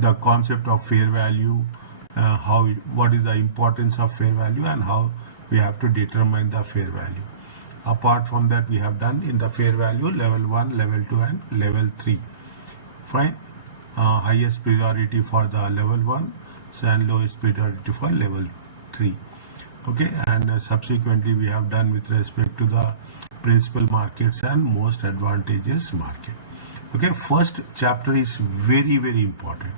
the concept of fair value, what is the importance of fair value, and how we have to determine the fair value. Apart from that, we have done in the fair value level 1, level 2 and level 3. Fine. Highest priority for the level 1 and lowest priority for level 3. Okay, and subsequently we have done with respect to the principal markets and most advantageous market. Okay, first chapter is very important.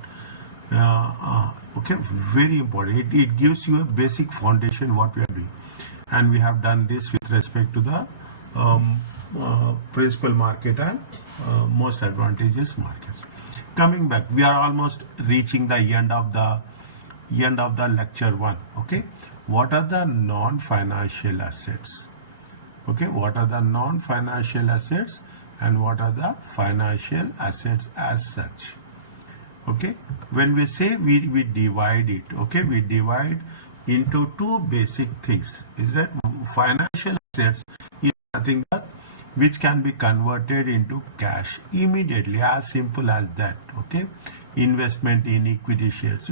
Okay, very important. It gives you a basic foundation what we are doing, and we have done this with respect to the principal market and most advantageous markets. Coming back, we are almost reaching the end of the lecture 1. Okay, what are the non-financial assets? Okay, what are the non-financial assets and what are the financial assets as such? Okay, when we say we divide it, okay, we divide into two basic things. Is that financial assets is nothing but which can be converted into cash immediately, as simple as that. Okay, investment in equity shares.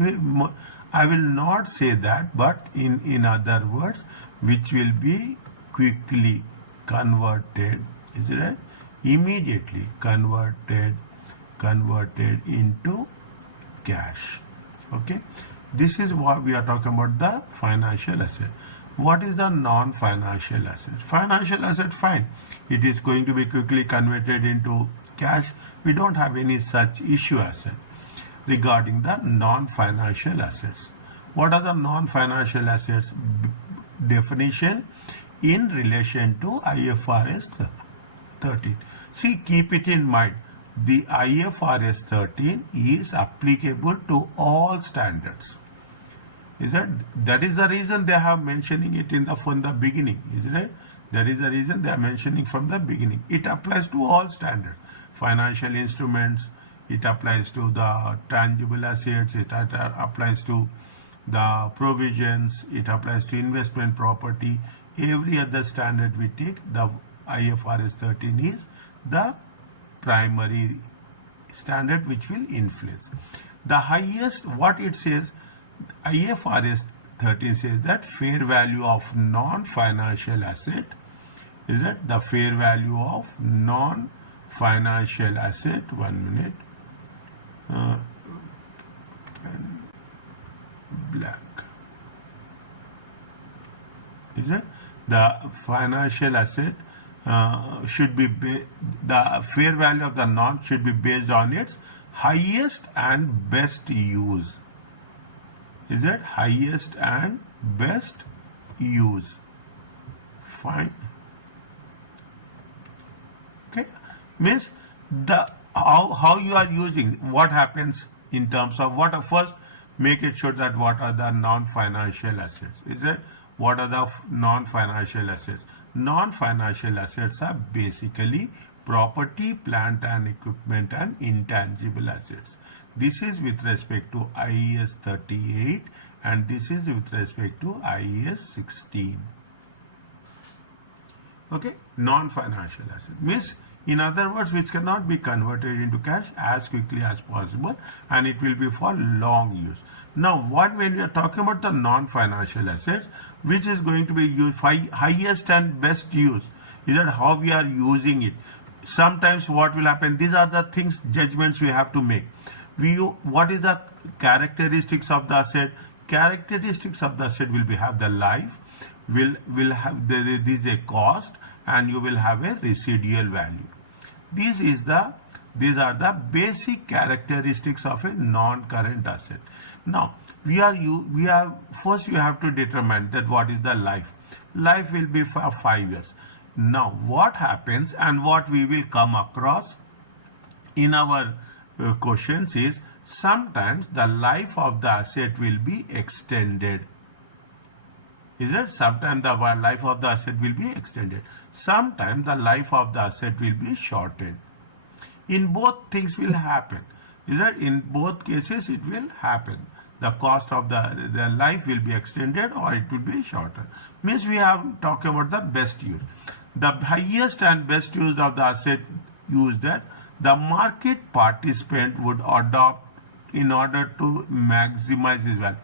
I will not say that, but in other words, which will be quickly converted, is it right? Immediately converted into cash. Okay, this is what we are talking about, the financial asset. What is the non-financial asset? Financial asset, fine, it is going to be quickly converted into cash. We don't have any such issue as such regarding the non-financial assets. What are the non-financial assets? Definition in relation to IFRS 13. See, keep it in mind, the IFRS 13 is applicable to all standards. Is that is the reason they have mentioning it from the beginning, is it? That is the reason they are mentioning from the beginning. It applies to all standards, financial instruments, it applies to the tangible assets, it applies to the provisions, it applies to investment property. Every other standard we take, the IFRS 13 is the primary standard which will influence. The highest, what it says, IFRS 13 says that fair value of non-financial asset, is that the fair value of non-financial asset, 1 minute, black, is it? The financial asset should be, the fair value of the non should be based on its highest and best use. Is it? Highest and best use. Fine. Okay, means the how you are using, what happens in terms of what. First, make it sure that what are the non-financial assets. Is it? What are the non-financial assets? Non-financial assets are basically property, plant and equipment and intangible assets. This is with respect to IAS 38 and this is with respect to IAS 16. Okay, non-financial asset means, in other words, which cannot be converted into cash as quickly as possible, and it will be for long use. Now, when we are talking about the non-financial assets, which is going to be used for highest and best use, is that how we are using it. Sometimes what will happen, these are the things, judgments we have to make. What is the characteristics of the asset? Characteristics of the asset will be have the life, will have this is a cost, and you will have a residual value. These are the basic characteristics of a non-current asset. Now first you have to determine that what is the life. Life will be for 5 years. Now what happens and what we will come across in our questions is, sometimes the life of the asset will be extended. Is it? Sometimes the life of the asset will be extended. Sometimes the life of the asset will be shortened. In both things will happen. Is that? In both cases it will happen. The cost of the life will be extended or it will be shorter. Means we have talking about the best use. The highest and best use of the asset use that the market participant would adopt in order to maximize its value.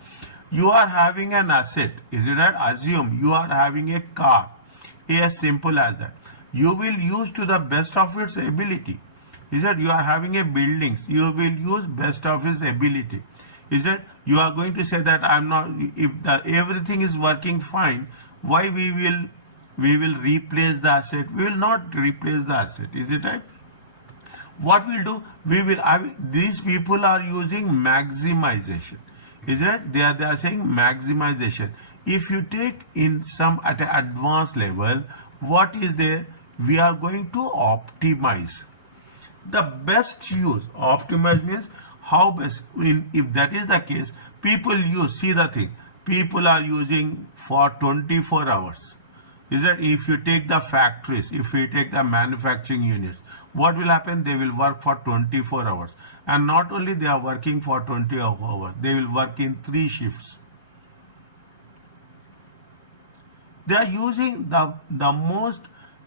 You are having an asset, is it right? Assume you are having a car, as simple as that. You will use to the best of its ability. Is that you are having a buildings, you will use best of its ability. Is that you are going to say that I'm not, if everything is working fine, why we will replace the asset? We will not replace the asset, is it right? What we'll do, these people are using maximization, is it? They are saying maximization. If you take in some at an advanced level, what is there? We are going to optimize the best use. Optimize means how best. If that is the case, people use, see the thing, people are using for 24 hours. Is that if you take the factories, if you take the manufacturing units, what will happen? They will work for 24 hours. And not only they are working for 20 hours, they will work in 3 shifts. They are using the most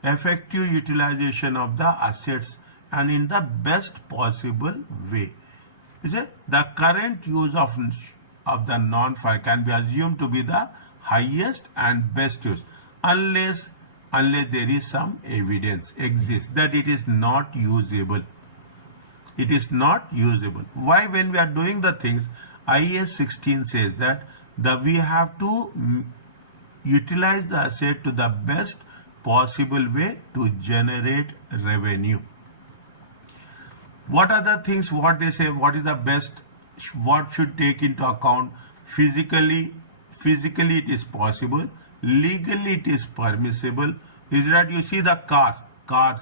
effective utilization of the assets and in the best possible way. Is it? The current use of the non-fire can be assumed to be the highest and best use, unless there is some evidence exists that it is not usable. It is not usable. Why? When we are doing the things, IAS 16 says that we have to utilize the asset to the best possible way to generate revenue. What are the things, what they say, what is the best, what should take into account? Physically it is possible, legally it is permissible. Is that you see the cars,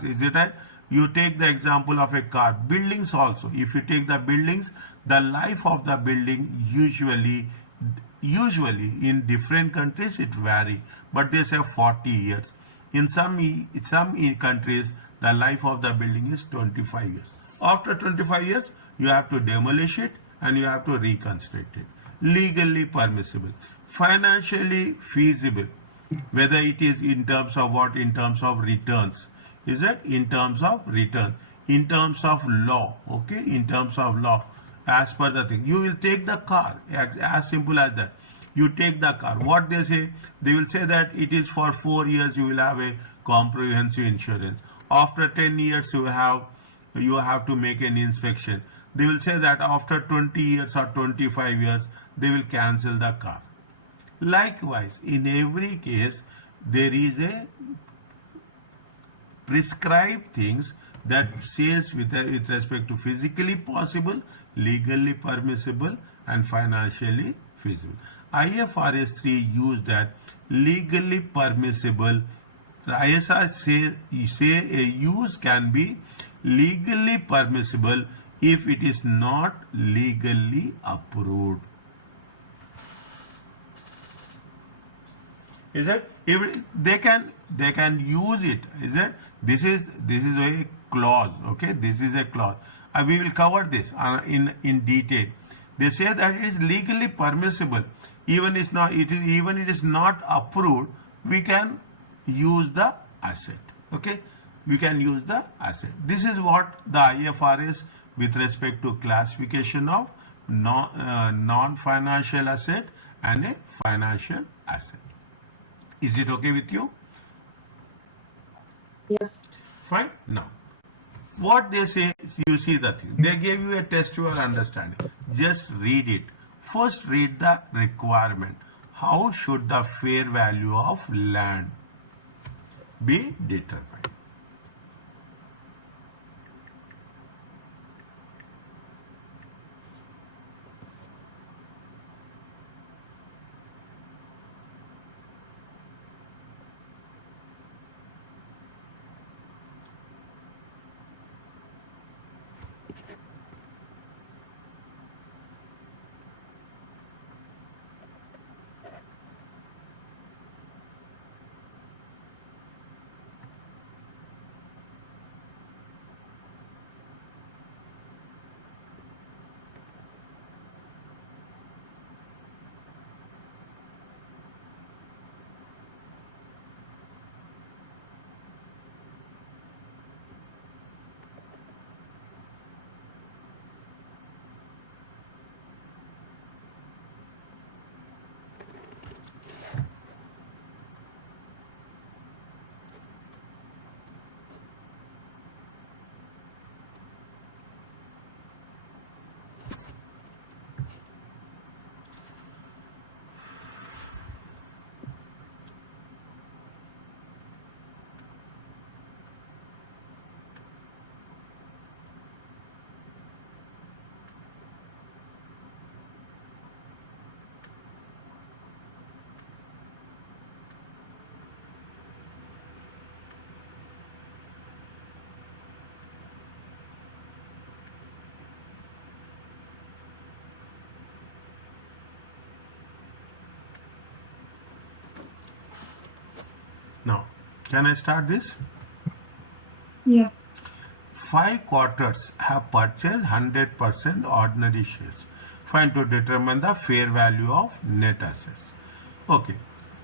is it right? You take the example of a car. Buildings also, if you take the buildings, the life of the building usually in different countries it vary, but they say 40 years. In some countries, the life of the building is 25 years. After 25 years, you have to demolish it and you have to reconstruct it. Legally permissible. Financially feasible. Whether it is in terms of what? In terms of returns. Is it? In terms of return. In terms of law. Okay? In terms of law. As per the thing. You will take the car. As simple as that. You take the car. What they say? They will say that it is for 4 years you will have a comprehensive insurance. After 10 years you have to make an inspection. They will say that after 20 years or 25 years they will cancel the car. Likewise, in every case there is a prescribed things that says with respect to physically possible, legally permissible and financially feasible. IFRS 3 use that legally permissible. ISR say a use can be legally permissible if it is not legally approved. Is it? If they can use it. Is it? This is a clause. Okay, this is a clause. We will cover this in detail. They say that it is legally permissible, even it is not approved. We can use the asset. Okay, we can use the asset. This is what the IFRS with respect to classification of non-financial asset and a financial asset. Is it okay with you? Yes. Fine. Now, what they say, you see the thing. They gave you a textual understanding. Just read it. First, read the requirement. How should the fair value of land be determined? Now, can I start this? Yeah. 5 quarters have purchased 100% ordinary shares. Find to determine the fair value of net assets. Okay.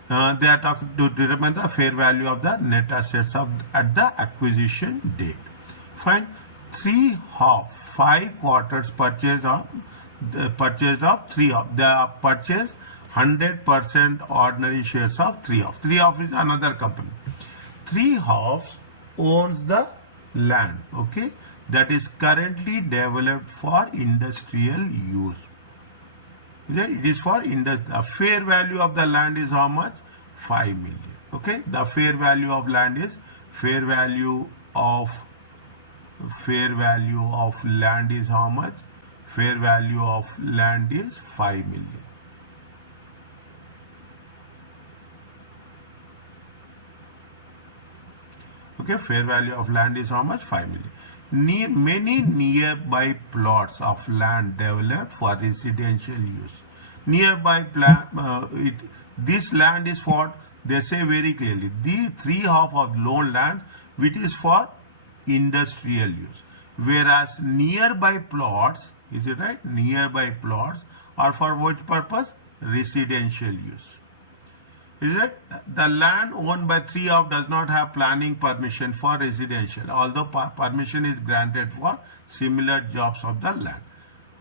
They are talking to determine the fair value of the net assets at the acquisition date. Find 3 of 5 quarters purchase of 3 of. They are purchased 100% ordinary shares of 3 of. 3 of is another company. 3 of owns the land, okay, that is currently developed for industrial use. It is for industry. The fair value of the land is how much? 5 million. Okay, the fair value of land is fair value of land is how much? Fair value of land is 5 million. Okay, fair value of land is how much? 5 million. Many nearby plots of land developed for residential use. Nearby this land is for, they say very clearly, the 3/2 of loan lands which is for industrial use. Whereas nearby plots, is it right? Nearby plots are for what purpose? Residential use. Is it? The land owned by 3/2 does not have planning permission for residential, although permission is granted for similar jobs of the land.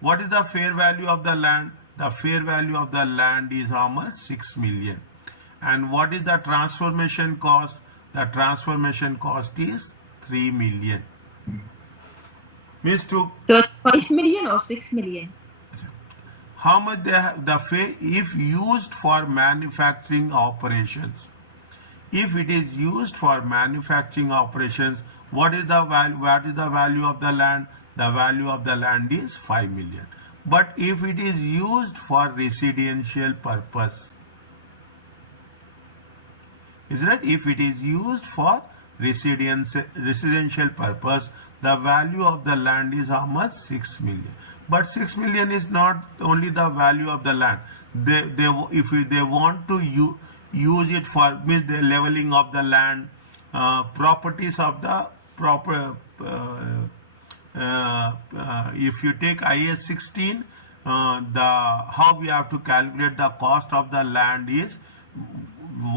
What is the fair value of the land? The fair value of the land is how much? 6 million. And what is the transformation cost? The transformation cost is 3 million. Means to 5 million or 6 million? How much they have the fee if used for manufacturing operations? If it is used for manufacturing operations, what is the value? What is the value of the land? The value of the land is 5 million. But if it is used for residential purpose, is that if it is used for residential purpose, the value of the land is how much? 6 million. But 6 million is not only the value of the land. If they want to use it for means the leveling of the land, properties of the proper. If you take IS 16, how we have to calculate the cost of the land is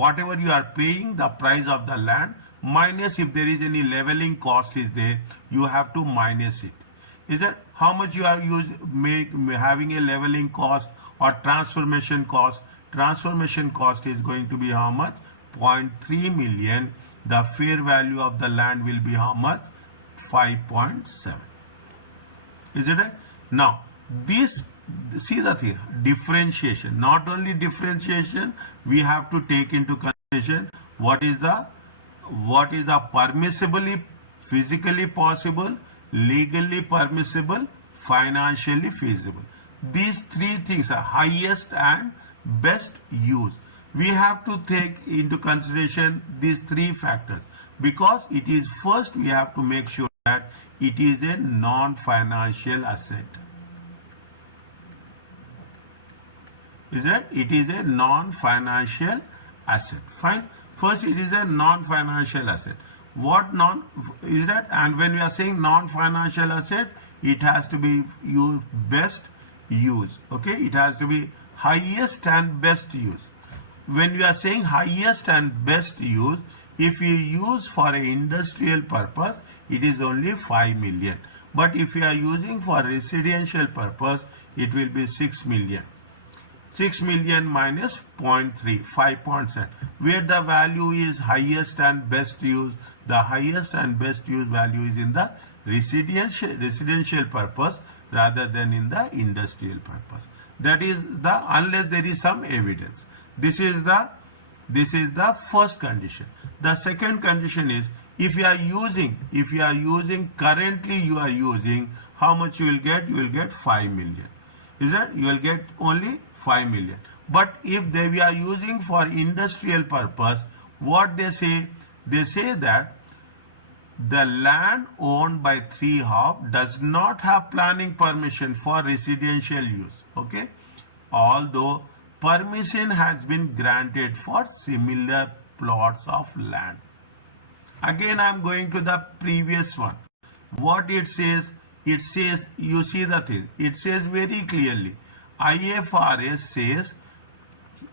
whatever you are paying the price of the land minus if there is any leveling cost is there, you have to minus it. Is that how much you are having a leveling cost or transformation cost? Transformation cost is going to be how much? 0.3 million. The fair value of the land will be how much? 5.7. Is it right? Now this, see the thing, differentiation. Not only differentiation, we have to take into consideration what is the permissibly, physically possible, legally permissible, financially feasible. These three things are highest and best use. We have to take into consideration these three factors because it is first we have to make sure that it is a non-financial asset. Is that it is a non-financial asset. Fine. First, it is a non-financial asset. What non is that? And when we are saying non-financial asset, it has to be used best use. Okay, it has to be highest and best use. When we are saying highest and best use, if you use for an industrial purpose, it is only 5 million. But if you are using for residential purpose, it will be 6 million. 6 million minus 0.3, 5.7. Where the value is highest and best use, the highest and best use value is in the residential purpose rather than in the industrial purpose. That is the, unless there is some evidence. This is the first condition. The second condition is if you are using currently you are using, how much you will get? You will get 5 million. Is that you will get only 5 million. But if we are using for industrial purpose, what they say that the land owned by 3/2 does not have planning permission for residential use. Okay, although permission has been granted for similar plots of land. Again, I am going to the previous one. What it says, you see the thing, it says very clearly, IFRS says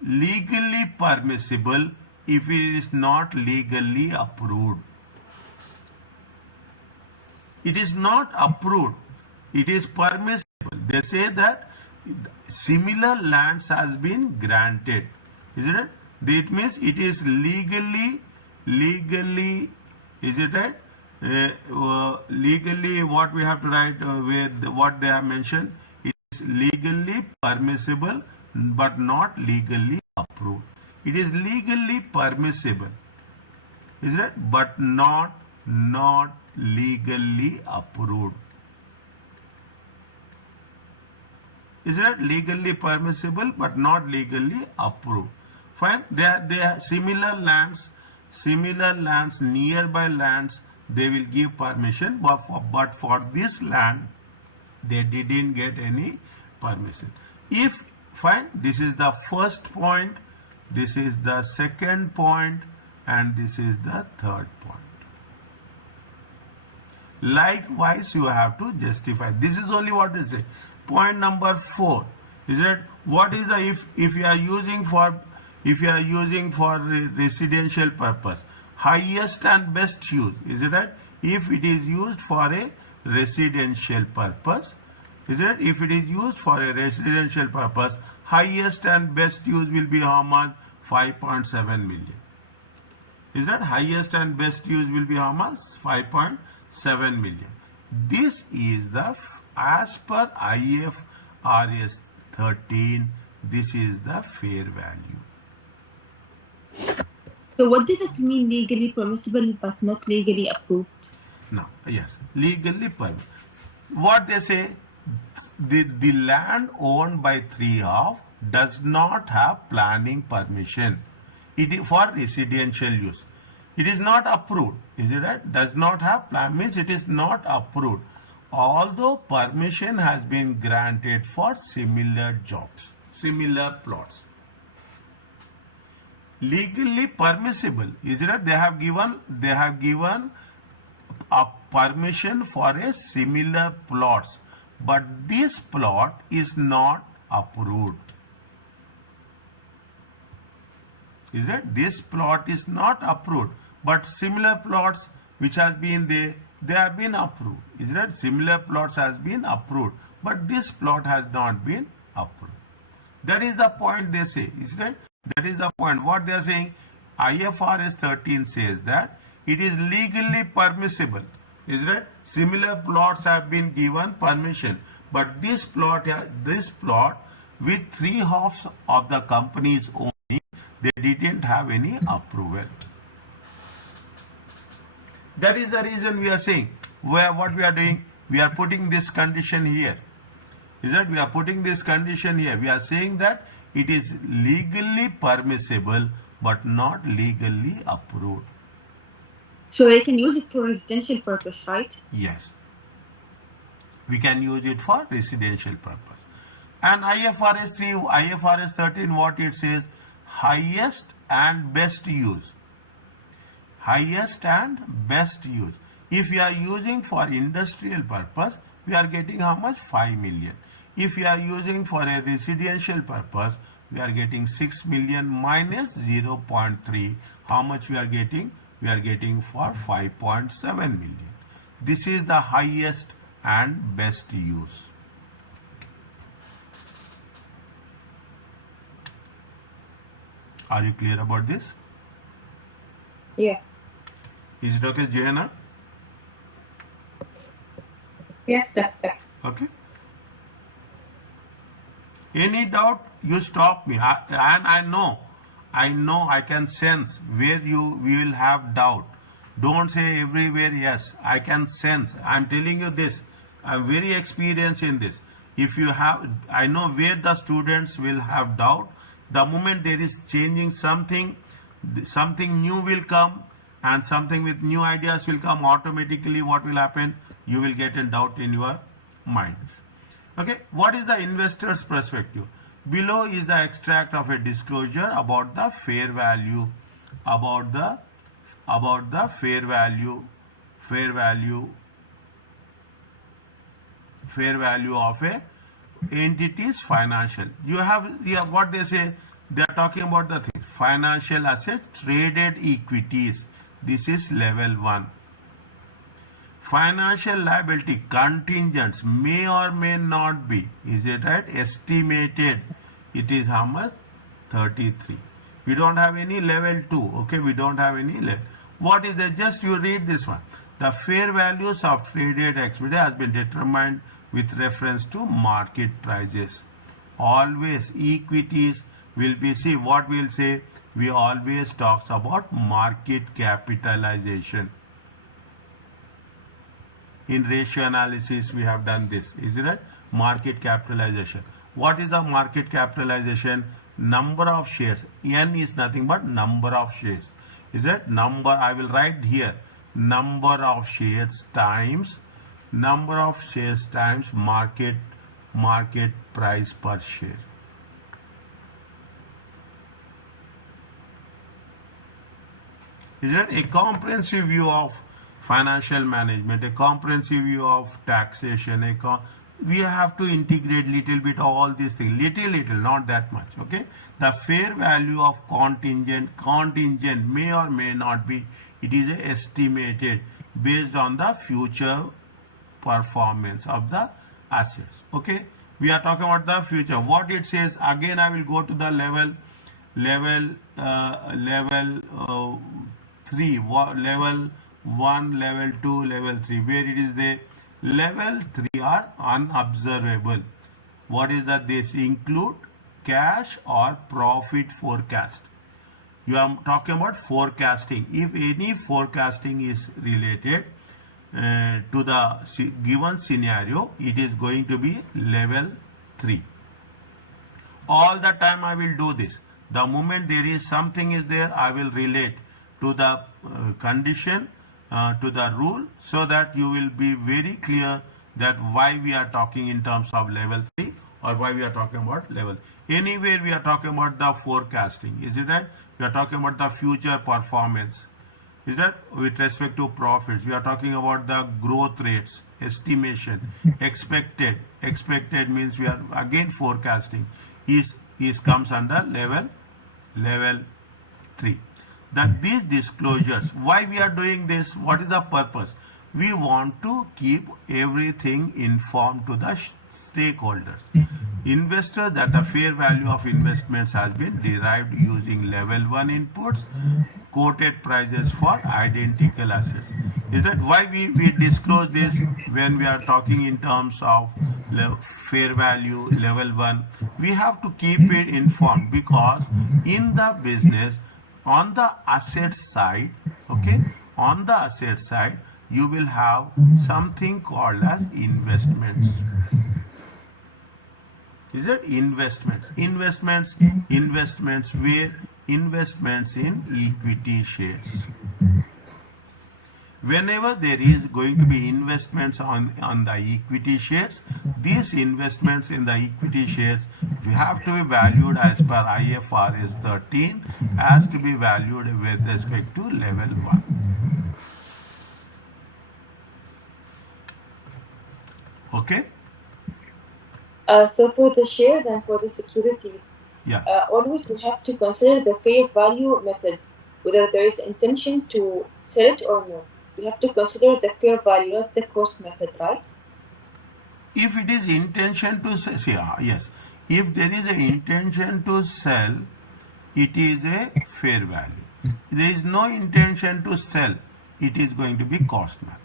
legally permissible if it is not legally approved. It is not approved, it is permissible. They say that similar lands has been granted, isn't it? That means it is legally, is it right? Legally, what we have to write, what they have mentioned, it is legally permissible but not legally approved. It is legally permissible, is it? But not legally approved. Is it legally permissible but not legally approved? Fine. They are similar lands, nearby lands, they will give permission, but for this land, they didn't get any permission. If, fine, this is the first point, this is the second point, and this is the third point. Likewise, you have to justify. This is only what is it. Point number 4 is that what is the if you are using for residential purpose, highest and best use, is it right? If it is used for a residential purpose, is it? If it is used for a residential purpose, highest and best use will be how much? 5.7 million. Is that highest and best use will be how much? 5.7 million. This is the, as per IFRS 13, this is the fair value. So what does it mean legally permissible but not legally approved? Now, yes, legally permissible. What they say, the land owned by 3/2 does not have planning permission. It is for residential use. It is not approved. Is it right? Does not have plan means it is not approved. Although permission has been granted for similar jobs, similar plots. Legally permissible, is it right? They have given a permission for a similar plots, but this plot is not approved. Is it? This plot is not approved, but similar plots which has been there, they have been approved. Is it? Similar plots has been approved, but this plot has not been approved. That is the point they say. Is it? That is the point. What they are saying, IFRS 13 says that it is legally permissible. Is it? Similar plots have been given permission, but this plot with 3/2 of the companies owning, they didn't have any approval. That is the reason we are saying, what we are doing, we are putting this condition here. Is that we are putting this condition here. We are saying that it is legally permissible but not legally approved. So they can use it for residential purpose, right? Yes. We can use it for residential purpose. And IFRS 13, what it says, highest and best use. Highest and best use. If we are using for industrial purpose, we are getting how much? 5 million. If we are using for a residential purpose, we are getting 6 million minus 0.3. How much we are getting? We are getting for 5.7 million. This is the highest and best use. Are you clear about this? Yeah. Is it okay, Johanna? Yes, doctor. Okay. Any doubt, you stop me. And I know, I can sense where you will have doubt. Don't say everywhere yes. I can sense. I'm telling you this. I'm very experienced in this. If you have, I know where the students will have doubt. The moment there is changing something new will come, and something with new ideas will come. Automatically, what will happen? You will get a doubt in your mind. Okay, what is the investor's perspective? Below is the extract of a disclosure about the fair value about the fair value of a entity's financial. You have what they say, they are talking about the thing, financial assets, traded equities. This is level 1. Financial liability contingents may or may not be, is it right? Estimated, it is how much? 33. We don't have any level 2. Okay, we don't have any level. What is it? Just you read this one. The fair values of traded equity has been determined with reference to market prices. Always equities will be, see what we'll say, we always talks about market capitalization. In ratio analysis we have done this, is it right? Market capitalization. What is the market capitalization? Number of shares. N is nothing but number of shares. Is it number? I will write here, number of shares times market price per share. Is it a comprehensive view of financial management, a comprehensive view of taxation, we have to integrate little bit all these things, little, not that much. Okay, the fair value of contingent may or may not be, it is estimated based on the future performance of the assets. Okay, we are talking about the future. What it says, again I will go to the level 3, level 1, level 2, level 3, where it is the level 3 are unobservable. What is that? This include cash or profit forecast. You are talking about forecasting. If any forecasting is related to the given scenario, it is going to be level 3. All the time I will do this. The moment there is something is there, I will relate to the condition, to the rule, so that you will be very clear that why we are talking in terms of level 3 or why we are talking about level. Anywhere we are talking about the forecasting, is it right? We are talking about the future performance. Is that with respect to profits? We are talking about the growth rates, estimation, expected. Expected means we are again forecasting. Is comes under level 3. That these disclosures, why we are doing this, what is the purpose? We want to keep everything informed to the stakeholders. Investors, that the fair value of investments has been derived using level 1 inputs, quoted prices for identical assets. Is that why we disclose this when we are talking in terms of fair value level 1? We have to keep it informed, because in the business, on the asset side, okay, on the asset side, you will have something called as investments. Is it investments? Investments where? Investments in equity shares. Whenever there is going to be investments on the equity shares, these investments in the equity shares we have to be valued as per IFRS 13, has to be valued with respect to level 1. Okay? So for the shares and for the securities, Yeah. Always we have to consider the fair value method, whether there is intention to sell it or no. We have to consider the fair value, not the cost method, right? If it is intention to sell, yes. If there is an intention to sell, it is a fair value. There is no intention to sell, it is going to be cost method.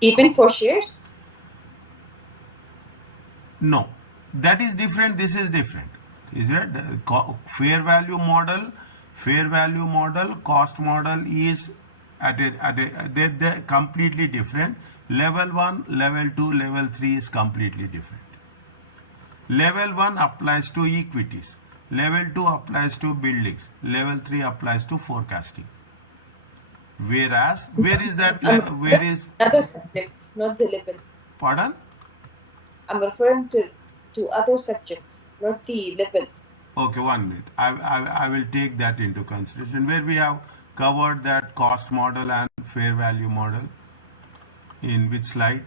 Even for shares? No, that is different. This is different. Is it? The fair value model, cost model is they're completely different. Level 1, level 2, level 3 is completely different. Level 1 applies to equities. Level 2 applies to buildings. Level 3 applies to forecasting. Whereas, where is that? Where is other subjects, not the levels? Pardon? I'm referring to other subjects, not the levels. Okay, 1 minute. I will take that into consideration where we have covered that cost model and fair value model. In which slide?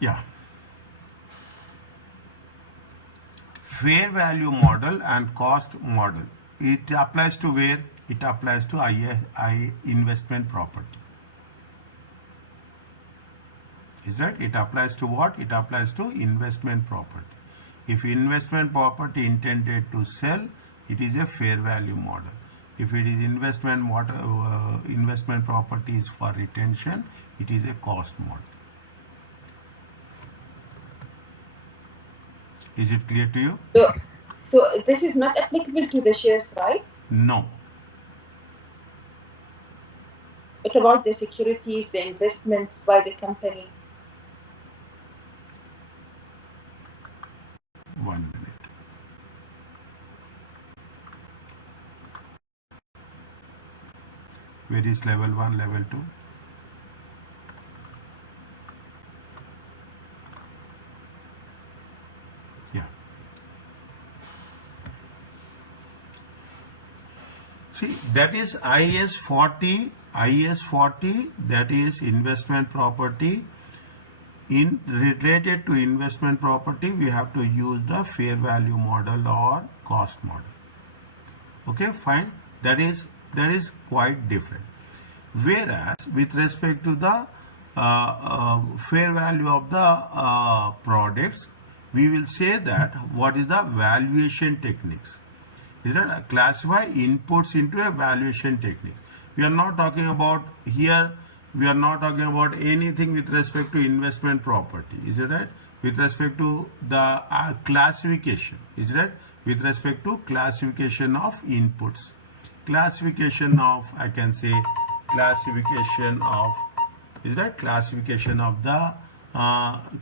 Yeah. Fair value model and cost model. It applies to where? It applies to I investment property. Is that? It applies to what? It applies to investment property. If investment property intended to sell, it is a fair value model. If it is investment property is for retention, it is a cost model. Is it clear to you? So this is not applicable to the shares, right? No. What about the securities, the investments by the company? 1 minute. Where is level 1, level 2? Yeah. See, that is IS 40, that is investment property. In related to investment property, we have to use the fair value model or cost model. Okay, fine. That is quite different. Whereas with respect to the fair value of the products, we will say that what is the valuation techniques. Is that classify inputs into a valuation technique. We are not talking about here. We are not talking about anything with respect to investment property. Is it right? With respect to the classification. Is it right? With respect to classification of inputs. Classification of, I can say, classification of, is that classification of the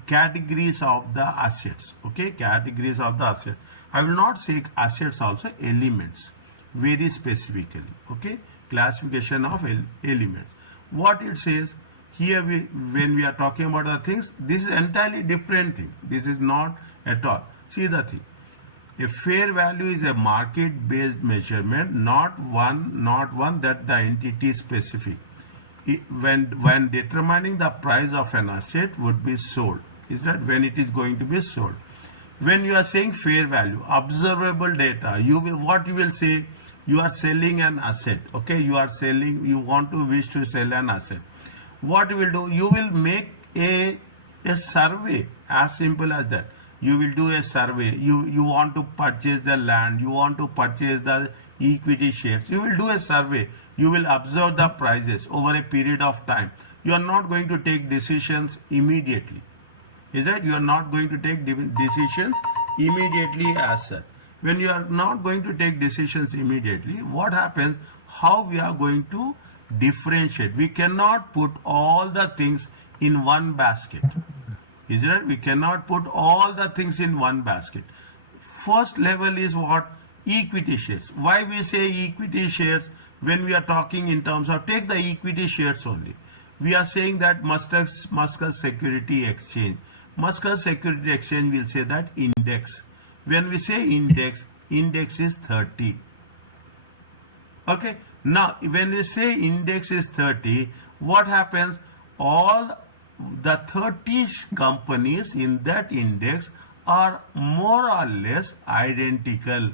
categories of the assets. Okay, categories of the assets. I will not say assets also, elements, very specifically. Okay, classification of elements. What it says here, when we are talking about the things, this is entirely different thing. This is not at all. See the thing. A fair value is a market-based measurement, not one that the entity is specific. When determining the price of an asset would be sold, is that when it is going to be sold. When you are saying fair value, observable data, what you will say, you are selling an asset. Okay, you wish to sell an asset. What you will do, you will make a survey, as simple as that. You will do a survey. You want to purchase the land, you want to purchase the equity shares. You will do a survey. You will observe the prices over a period of time. You are not going to take decisions immediately. Is that you are not going to take decisions immediately as such. When you are not going to take decisions immediately, what happens? How we are going to differentiate? We cannot put all the things in one basket. Is it? We cannot put all the things in one basket. First level is what? Equity shares. Why we say equity shares when we are talking in terms of, take the equity shares only. We are saying that Muscat Security Exchange. Muscat Security Exchange will say that index. When we say index is 30. Okay. Now, when we say index is 30, what happens? All the 30 companies in that index are more or less identical.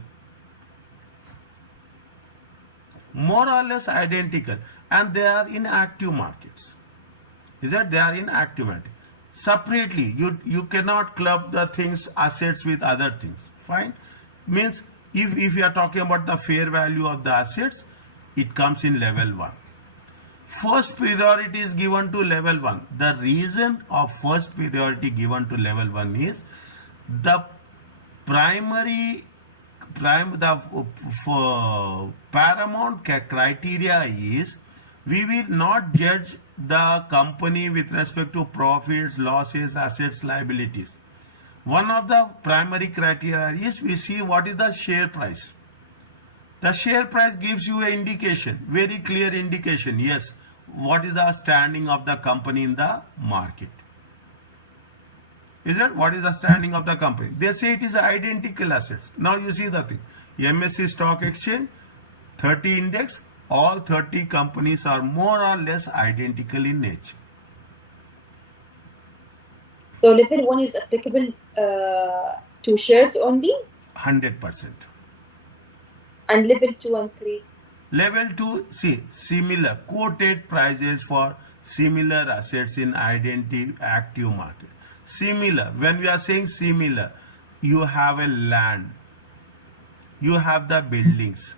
More or less identical. And they are in active markets. Is that they are in active market. Separately, you cannot club the things, assets with other things. Fine. Means if you are talking about the fair value of the assets, it comes in level 1. First priority is given to level 1. The reason of first priority given to level 1 is the paramount criteria is we will not judge the company with respect to profits, losses, assets, liabilities. One of the primary criteria is we see what is the share price. The share price gives you an indication, very clear indication, yes, what is the standing of the company in the market. Is that what is the standing of the company? They say it is identical assets. Now you see the thing. MSC Stock Exchange, 30 index, all 30 companies are more or less identical in nature. So level 1 is applicable to shares only? 100%. And level 2 and 3? Level 2, see, similar, quoted prices for similar assets in active market. Similar, when we are saying similar, you have a land, you have the buildings.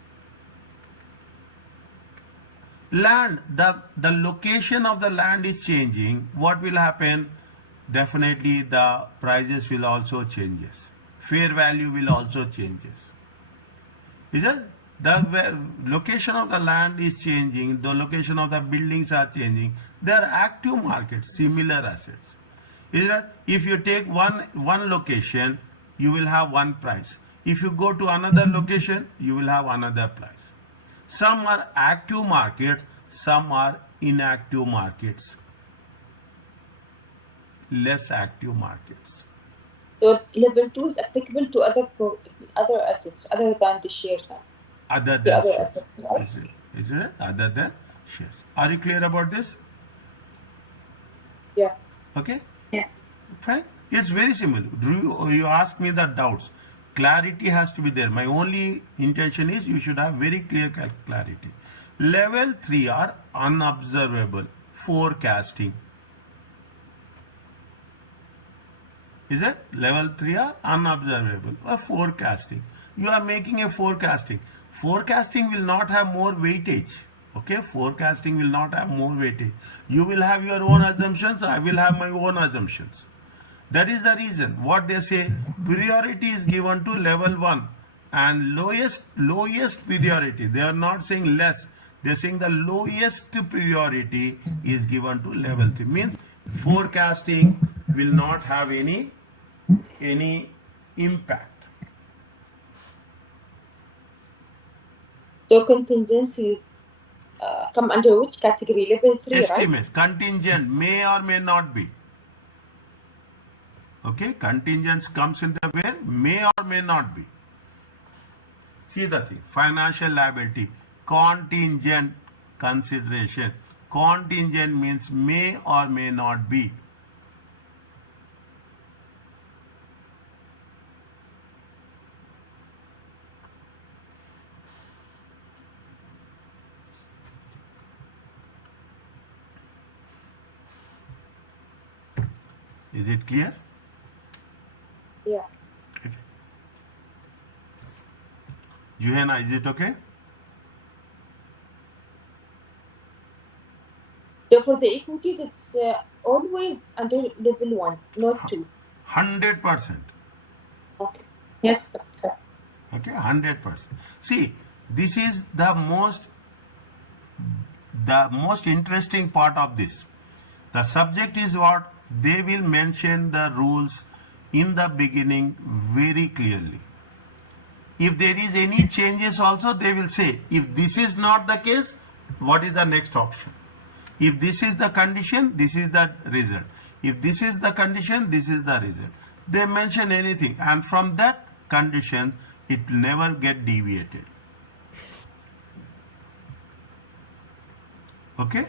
Land, the location of the land is changing. What will happen? Definitely the prices will also changes. Fair value will also changes. Is it? The location of the land is changing, the location of the buildings are changing. They are active markets, similar assets. Is that if you take one location, you will have one price. If you go to another location, you will have another price. Some are active markets, some are inactive markets, less active markets. So level 2 is applicable to other assets other than the shares. Other The than other shares. assets, right? Is it? Other than shares. Are you clear about this? Yeah. Okay? Yes. Fine. It's very simple. You ask me the doubts. Clarity has to be there. My only intention is you should have very clear clarity. Level 3 are unobservable. Forecasting. Is it? Level 3 are unobservable or forecasting. You are making a forecasting. Forecasting will not have more weightage. Okay, forecasting will not have more weightage. You will have your own assumptions, I will have my own assumptions. That is the reason what they say priority is given to level 1 and lowest priority. They are not saying less. They are saying the lowest priority is given to level 3. Means forecasting will not have any impact. So contingencies come under which category? Level 3, Estimates, right? contingent may or may not be. Okay, contingents comes in the where may or may not be. See the thing, financial liability, contingent consideration. Contingent means may or may not be. Is it clear? Yeah. Juhena, is it okay? So for the equities, it's always under level 1, not 2. 100%. Okay. Yes, okay. Okay, 100%. See, this is the most interesting part of this. The subject is what? They will mention the rules in the beginning very clearly. If there is any changes also, they will say, if this is not the case, what is the next option? If this is the condition, this is the result. If this is the condition, this is the result. They mention anything, and from that condition, it will never get deviated. Okay?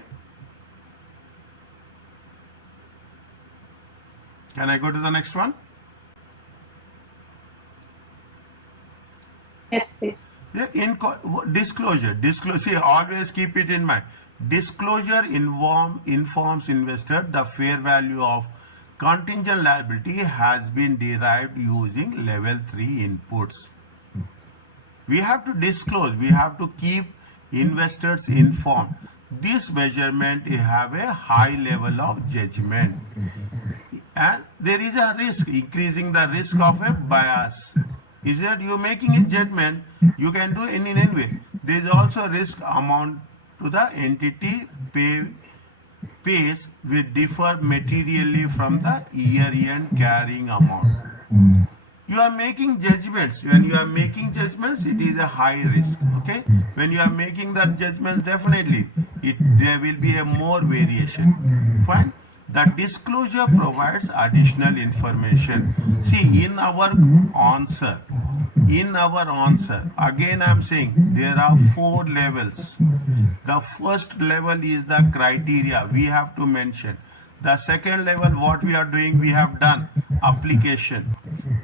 Can I go to the next one? Yes, please. Yeah, disclosure. See, always keep it in mind. Disclosure informs investor the fair value of contingent liability has been derived using level 3 inputs. We have to disclose. We have to keep investors informed. This measurement have a high level of judgment. And there is a risk, increasing the risk of a bias. Is that you're making a judgment, you can do in any way. There is also risk amount to the entity pays will differ materially from the year-end carrying amount. You are making judgments. When you are making judgments, it is a high risk. Okay. When you are making that judgments, definitely there will be a more variation. Fine. The disclosure provides additional information. See, in our answer, again I am saying there are 4 levels. The first level is the criteria we have to mention. The second level, what we are doing, we have done application.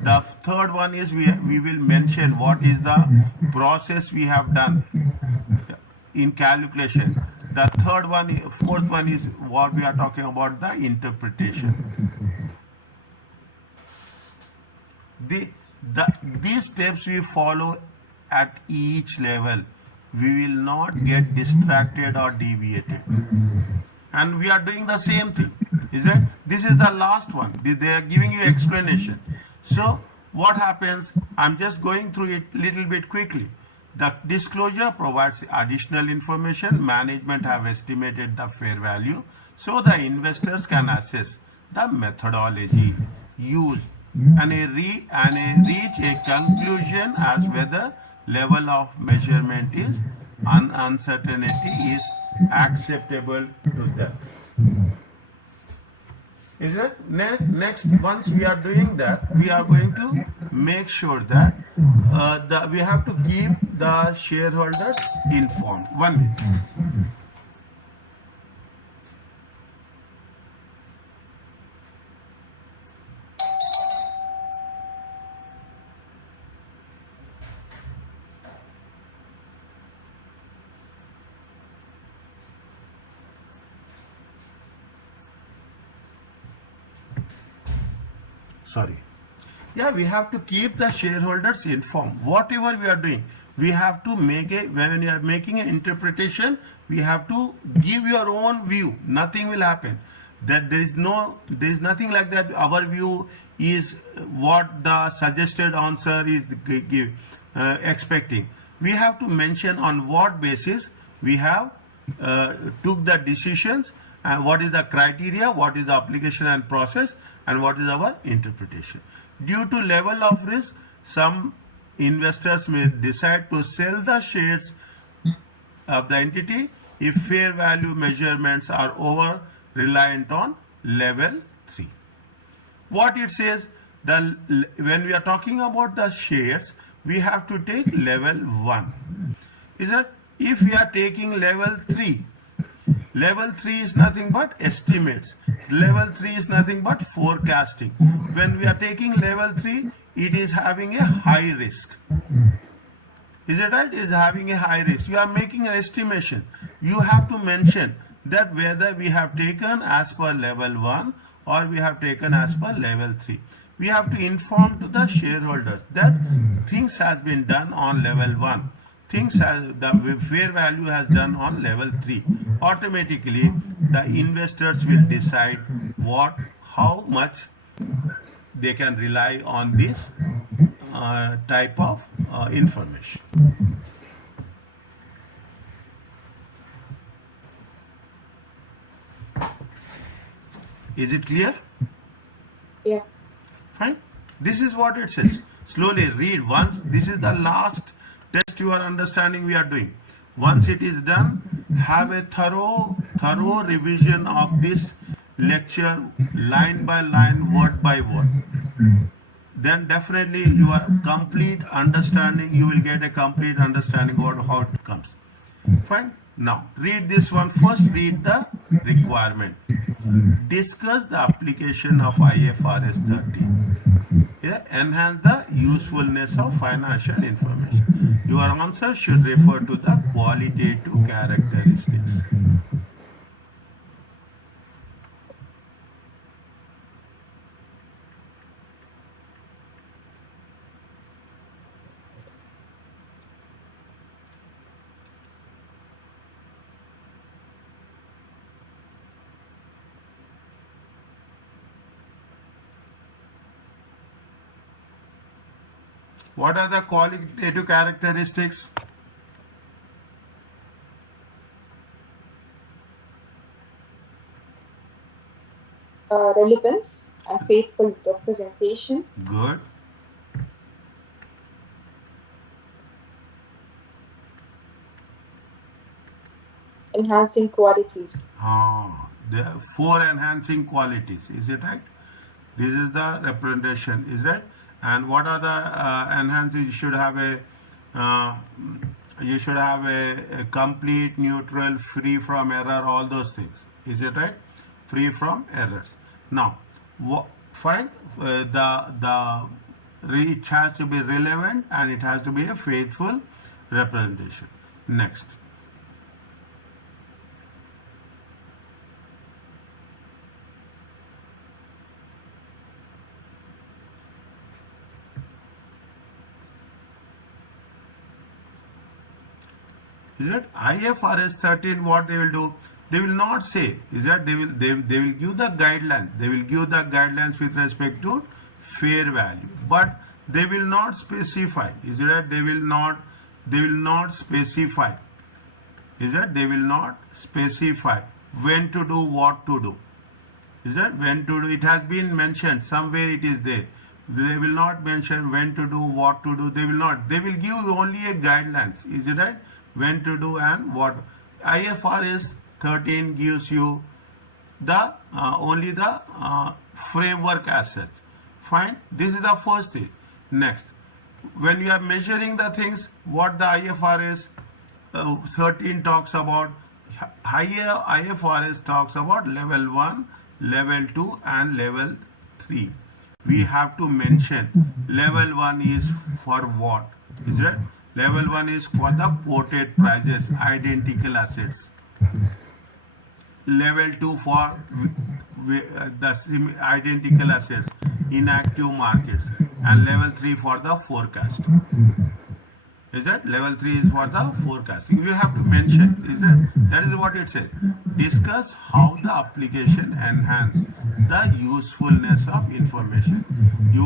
The third one is we will mention what is the process we have done in calculation. The fourth one is what we are talking about, the interpretation. the, these steps we follow at each level. We will not get distracted or deviated. And we are doing the same thing. Is it? This is the last one. They are giving you explanation. So what happens? I'm just going through it little bit quickly. The disclosure provides additional information. Management have estimated the fair value, so the investors can assess the methodology used and reach a conclusion as whether level of measurement is uncertainty is acceptable to them. Is it? Next, once we are doing that, we are going to make sure that we have to keep the shareholders informed. 1 minute. Sorry. Yeah, we have to keep the shareholders informed. Whatever we are doing, we have to make when you are making an interpretation, we have to give your own view. Nothing will happen. That there is nothing like that. Our view is what the suggested answer is expecting. We have to mention on what basis we have took the decisions, and what is the criteria, what is the application and process, and what is our interpretation. Due to level of risk, some investors may decide to sell the shares of the entity if fair value measurements are over reliant on level 3. What it says, when we are talking about the shares, we have to take level 1. Is that if we are taking level 3, level 3 is nothing but estimates. Level 3 is nothing but forecasting. When we are taking level 3, it is having a high risk. Is it right? It is having a high risk. You are making an estimation. You have to mention that whether we have taken as per level 1 or we have taken as per level 3. We have to inform to the shareholders that things has been done on level 1. The fair value has done on level 3. Automatically, the investors will decide how much they can rely on this type of information. Is it clear? Yeah. Fine. This is what it says. Slowly read once. This is the last test you are understanding we are doing. Once it is done, have a thorough revision of this lecture line by line, word by word. Then definitely you will get a complete understanding of how it comes. Fine. Now read this one. First read the requirement. Discuss the application of IFRS 13. Enhance the usefulness of financial information. Your answer should refer to the qualitative characteristics. What are the qualitative characteristics? Relevance and faithful representation. Good. enhancing qualities. The 4 enhancing qualities. Is it right? This is the representation. Is that? And what are the enhancing? Uh, you should have a complete, neutral, free from error. All those things. Is it right? Free from errors. Now, fine. It has to be relevant and it has to be a faithful representation. Next. Is that IFRS 13? What they will do? They will not say. Is that they will give the guidelines. They will give the guidelines with respect to fair value, but they will not specify. Is that they will not specify. Is that they will not specify when to do, what to do. Is that when to do? It has been mentioned somewhere. It is there. They will not mention when to do, what to do. They will not. They will give only a guidelines. Is it right? When to do and what. IFRS 13 gives you the only the framework as such. Fine. This is the first thing. Next, when you are measuring the things, what the IFRS 13 talks about, higher IFRS talks about level 1, level 2 and level 3. We have to mention level 1 is for what. Is it? Level 1 is for the quoted prices, identical assets. Level 2 for the identical assets, inactive markets. And level 3 for the forecast. Is that? Level 3 is for the forecasting. You have to mention. Is that is what it says. Discuss how the application enhance the usefulness of information. You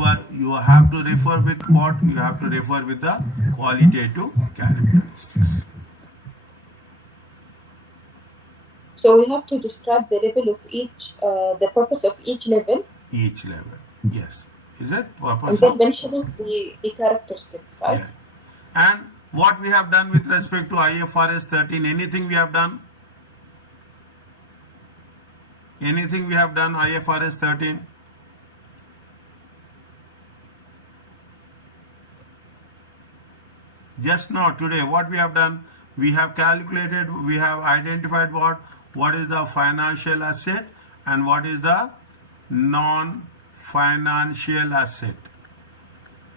have to refer with what? You have to refer with the qualitative characteristics. So we have to describe the level of each, the purpose of each level. Each level, yes. Is that purpose? And then mentioning the characteristics, right? Yes. And what we have done with respect to IFRS 13, anything we have done? Anything we have done IFRS 13? Just now today what we have done, we have calculated, we have identified what is the financial asset and what is the non-financial asset.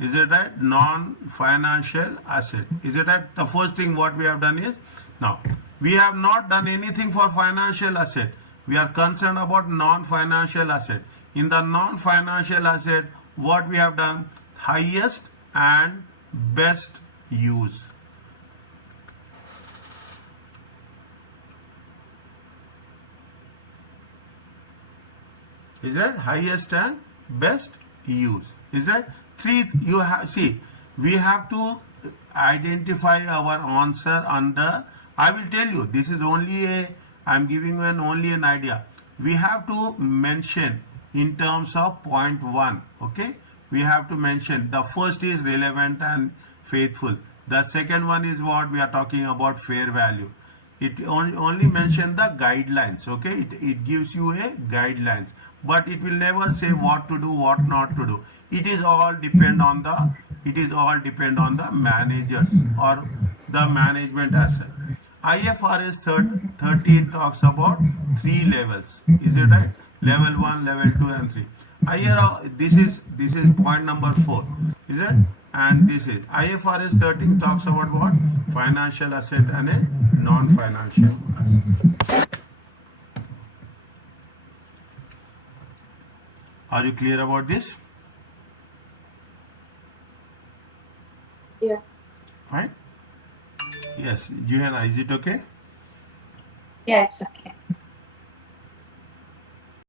Is it right? Non-financial asset. Is it right? The first thing what we have done is, now we have not done anything for financial asset. We are concerned about non-financial asset. In the non-financial asset, what we have done? Highest and best use. Is that highest and best use? Is that three? You have, see, we have to identify our answer under. I will tell you, this is only a, I am giving you only an idea. We have to mention in terms of point 1. Okay, we have to mention the first is relevant and faithful. The second one is what we are talking about, fair value. It only mention the guidelines. Okay, it gives you a guidelines, but it will never say what to do, what not to do. It is all depend on the managers or the management asset. IFRS 13 talks about 3 levels. Is it right? Level 1, level 2 and 3. This is point number 4. Is it? And this is IFRS 13 talks about what? Financial asset and a non-financial asset. Are you clear about this? Yeah. Right? Yes. Juhana, is it okay? Yeah, it's okay.